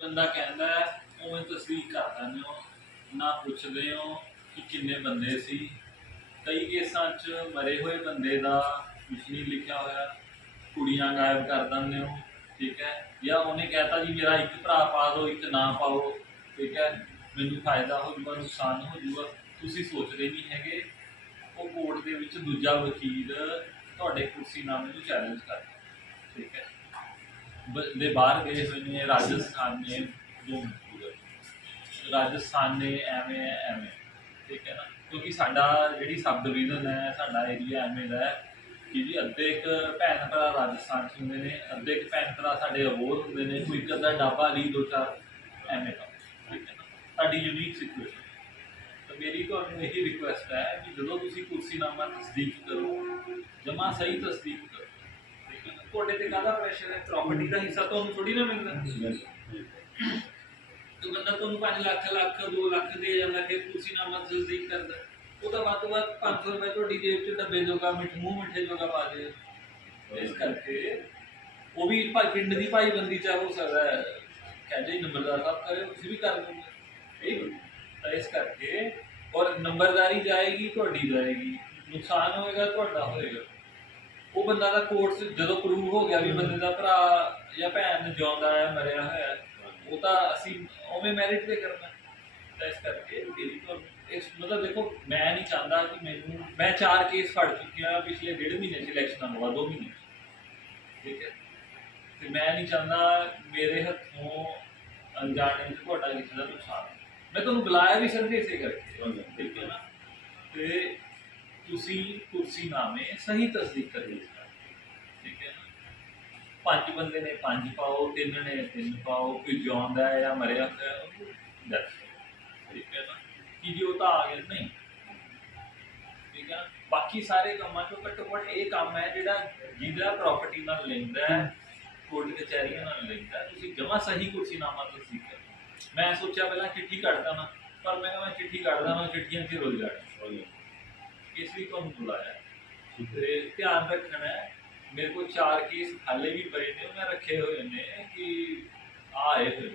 ਬੰਦਾ ਕਹਿੰਦਾ ਉਵੇਂ ਤਸਦੀਕ ਕਰ ਦਿੰਦੇ ਹੋ, ਨਾ ਪੁੱਛਦੇ ਹੋ ਕਿ ਕਿੰਨੇ ਬੰਦੇ ਸੀ। ਕਈ ਕੇਸਾਂ 'ਚ ਮਰੇ ਹੋਏ ਬੰਦੇ ਦਾ ਕੁਛ ਨਹੀਂ ਲਿਖਿਆ ਹੋਇਆ, ਕੁੜੀਆਂ ਗਾਇਬ ਕਰ ਦਿੰਦੇ ਹੋ, ਠੀਕ ਹੈ। ਜਾਂ ਉਹਨੇ ਕਹਿਤਾ ਜੀ, ਮੇਰਾ ਇੱਕ ਭਰਾ ਪਾ ਦਿਓ, ਇੱਕ ਨਾ ਪਾਓ, ਠੀਕ ਹੈ। ਮੈਨੂੰ ਫਾਇਦਾ ਹੋ ਜੂਗਾ, ਨੁਕਸਾਨ ਹੋ ਜੂਗਾ। ਤੁਸੀਂ ਸੋਚਦੇ ਨਹੀਂ ਹੈਗੇ। ਉਹ ਕੋਰਟ ਦੇ ਵਿੱਚ ਦੂਜਾ ਵਕੀਲ ਤੁਹਾਡੇ ਕੁਰਸੀ ਨਾਲ ਮੈਨੂੰ ਚੈਲੰਜ ਕਰਦਾ, ਠੀਕ ਹੈ। ਦੇ ਬਾਹਰ ਗਏ ਹੋਏ ਨੇ ਰਾਜਸਥਾਨ ਨੇ ਦੋ ਰਾਜਸਥਾਨ ਨੇ ਐਵੇਂ ਹੈ, ਐਵੇਂ ਠੀਕ ਹੈ ਨਾ? ਕਿਉਂਕਿ ਸਾਡਾ ਜਿਹੜੀ ਸਬ ਡਿਵੀਜ਼ਨ ਹੈ ਸਾਡਾ ਏਰੀਆ ਐਵੇਂ ਦਾ ਹੈ ਕਿ ਜੀ ਅੱਧੇ ਇੱਕ ਭੈਣ ਭਰਾ ਰਾਜਸਥਾਨ 'ਚ ਹੁੰਦੇ ਨੇ ਅੱਧੇ ਇੱਕ ਭੈਣ ਭਰਾ ਸਾਡੇ ਅਬੋਰ ਹੁੰਦੇ ਨੇ ਕੋਈ ਇੱਕ ਅੱਧਾ ਡਾਬਾ ਲਈ ਦੋ ਚਾਰ ਐਵੇਂ ਦਾ ਠੀਕ ਹੈ ਨਾ? ਸਾਡੀ ਯੂਨੀਕ ਸਿਚੁਏਸ਼ਨ ਤਾਂ ਮੇਰੀ ਤੁਹਾਨੂੰ ਇਹੀ ਰਿਕੁਐਸਟ ਹੈ ਕਿ ਜਦੋਂ ਤੁਸੀਂ ਕੁਰਸੀਨਾਮਾ ਤਸਦੀਕ ਕਰੋ ਜਮਾ ਸਹੀ ਤਸਦੀਕ ਤੁਹਾਡੇ ਤੇ ਕਾਹਦਾ ਪ੍ਰੈਸ਼ਰ ਹੈ? ਪ੍ਰਾਪਰਟੀ ਦਾ ਹਿੱਸਾ ਤੁਹਾਨੂੰ ਥੋੜੀ ਨਾ ਮਿਲਦਾ? ਤੇ ਬੰਦਾ ਤੁਹਾਨੂੰ 5 ਲੱਖ ਲੱਖ 2 ਲੱਖ ਦੇ ਜਾਂਦਾ ਫਿਰ ਕੁਰਸੀਨਾਮਾ ਤਸਦੀਕ ਕਰਦਾ। ਉਹਦਾ ਵੱਧ ਤੋਂ ਵੱਧ 500 ਰੁਪਏ ਤੁਹਾਡੀ ਜੇਬ 'ਚ ਡੱਬੇ ਜੋਗਾ, ਮਿੱਠ ਮੂੰਹ ਮਿੱਠੇ ਜੋਗਾ ਪਾ ਦੇ ਇਸ ਕਰਕੇ ਉਹ ਵੀ ਭਾਈ ਪਿੰਡ ਦੀ ਭਾਈ ਬੰਦੀ ਚਾਹ ਹੋ ਸਕਦਾ ਹੈ। ਕਹਿੰਦੇ ਨੰਬਰਦਾਰ ਸਾਹਿਬ ਕਰੇ, ਤੁਸੀਂ ਵੀ ਕਰ ਦੋਗੇ ਠੀਕ ਤਾਂ ਇਸ ਕਰਕੇ, ਔਰ ਨੰਬਰਦਾਰੀ ਜਾਏਗੀ, ਤੁਹਾਡੀ ਜਾਏਗੀ। ਨੁਕਸਾਨ ਹੋਏਗਾ, ਤੁਹਾਡਾ ਹੋਏਗਾ। ਉਹ ਬੰਦਾ ਦਾ ਕੋਰਟ ਜਦੋਂ ਪ੍ਰੂਵ ਹੋ ਗਿਆ ਵੀ ਬੰਦੇ ਦਾ ਭਰਾ ਜਾਂ ਭੈਣ ਜਿਉਂਦਾ ਹੈ ਮਰਿਆ ਹੋਇਆ ਹੈ, ਉਹ ਤਾਂ ਅਸੀਂ ਉਵੇਂ ਮੈਰਿਟ ਤੇ ਕਰਨਾ ਤਾਂ ਇਸ ਕਰਕੇ ਮੇਰੀ ਇਸ ਮਤਲਬ ਦੇਖੋ ਮੈਂ ਨਹੀਂ ਚਾਹੁੰਦਾ ਕਿ ਮੈਨੂੰ ਮੈਂ ਚਾਰ ਕੇਸ ਫੜ ਚੁੱਕਿਆ ਪਿਛਲੇ ਡੇਢ ਮਹੀਨੇ ਚ ਇਲੈਕਸ਼ਨਾਂ ਬਾਅਦ ਦੋ ਮਹੀਨੇ 'ਚ। ਠੀਕ ਹੈ? ਤੇ ਮੈਂ ਨਹੀਂ ਚਾਹੁੰਦਾ ਮੇਰੇ ਹੱਥੋਂ ਅਣਜਾਣੇ ਚ ਤੁਹਾਡਾ ਕਿਸੇ ਦਾ ਨੁਕਸਾਨ ਹੋਵੇ। ਮੈਂ ਤੁਹਾਨੂੰ ਬੁਲਾਇਆ ਵੀ ਸਿਰਫ ਇਸੇ ਕਰਕੇ। ਠੀਕ ਹੈ ਨਾ? ਤੇ ਤੁਸੀਂ ਕੁਰਸੀਨਾਮੇ ਸਹੀ ਤਸਦੀਕ ਕਰਿਓ ਠੀਕ ਹੈ ਨਾ? ਪੰਜ ਬੰਦੇ ਨੇ ਪੰਜ ਪਾਓ, ਤਿੰਨ ਨੇ ਤਿੰਨ ਪਾਓ, ਕੋਈ ਜਿਉਂਦਾ ਹੈ ਜਾਂ ਮਰਿਆ ਹੋਇਆ ਉਹਨੂੰ ਦੱਸੋ ਠੀਕ ਹੈ ਨਾ? ਕਿ ਜੀ ਉਹ ਤਾਂ ਆ ਗਿਆ, ਨਹੀਂ। ਠੀਕ ਹੈ ਬਾਕੀ ਸਾਰੇ ਕੰਮਾਂ ਚੋਂ ਘੱਟੋ ਘੱਟ ਇਹ ਕੰਮ ਹੈ ਜਿਹੜਾ ਜਿਹਦਾ ਪ੍ਰਾਪਰਟੀ ਨਾਲ ਲਿੰਕ ਹੈ, ਕੋਰਟ ਕਚਹਿਰੀਆਂ ਨਾਲ ਲਿੰਕ ਹੈ, ਤੁਸੀਂ ਜਮਾ ਸਹੀ ਕੁਰਸੀਨਾਮਾ ਤਸਦੀਕ ਕਰੋ। ਮੈਂ ਸੋਚਿਆ ਪਹਿਲਾਂ ਚਿੱਠੀ ਕੱਢਦਾ ਨਾ ਪਰ ਮੈਂ ਕਿਹਾ ਮੈਂ ਚਿੱਠੀ ਕੱਢਦਾ ਨਾ ਚਿੱਠੀਆਂ 'ਚ ਹੀ ਜਾਣਾ ਇਸ ਲਈ ਤੁਹਾਨੂੰ ਬੁਲਾਇਆ ਹੈ। ਤੇ ਧਿਆਨ ਰੱਖਣਾ ਮੇਰੇ ਕੋਲ ਚਾਰ ਕੇਸ ਹਾਲੇ ਵੀ ਪਏ ਨੇ ਮੈਂ ਰੱਖੇ ਹੋਏ ਨੇ ਕਿ ਆਏ ਹੋਏ